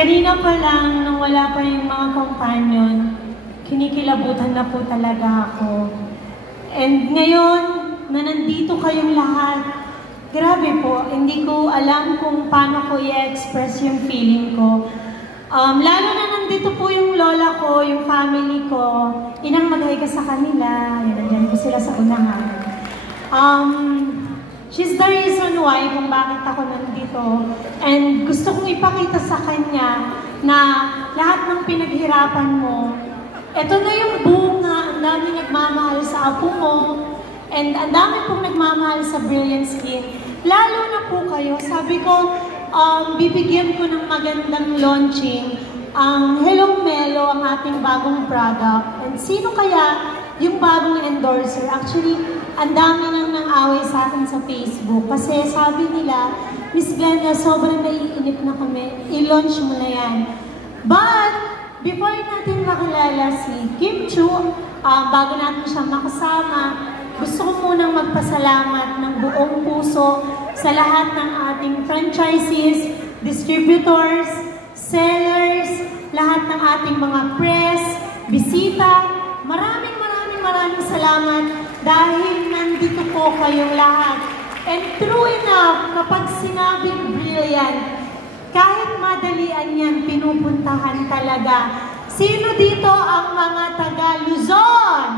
Kanina pa lang, nung wala pa yung mga companion, kinikilabutan na po talaga ako. And ngayon, na nandito kayong lahat, grabe po, hindi ko alam kung paano ko i-express yung feeling ko. Lalo na nandito po yung lola ko, yung family ko, inang maghay ka sa kanila, nandiyan po sila sa unahan. She's the reason why kung bakit ako nandito. And gusto kong ipakita sa kanya na lahat ng pinaghirapan mo, ito na yung bunga, ang dami nagmamahal sa apo mo, and ang dami pong nagmamahal sa Brilliant Skin. Lalo na po kayo, sabi ko, bibigyan ko ng magandang launching ang Hello Melo, ang ating bagong product. And sino kaya yung bagong endorser? Actually, ang dami nang nang-away sa akin sa Facebook kasi sabi nila, Miss Glenda, sobrang naiinip na kami, i-launch mo na yan. But, before natin makilala si Kim Chu, bago natin siya makasama, gusto ko munang magpasalamat ng buong puso sa lahat ng ating franchises, distributors, sellers, lahat ng ating mga press, bisita. Maraming salamat dahil nandito po kayong lahat. And true enough, kapag sinabing brilliant, kahit madalian yan, pinupuntahan talaga. Sino dito ang mga taga Luzon?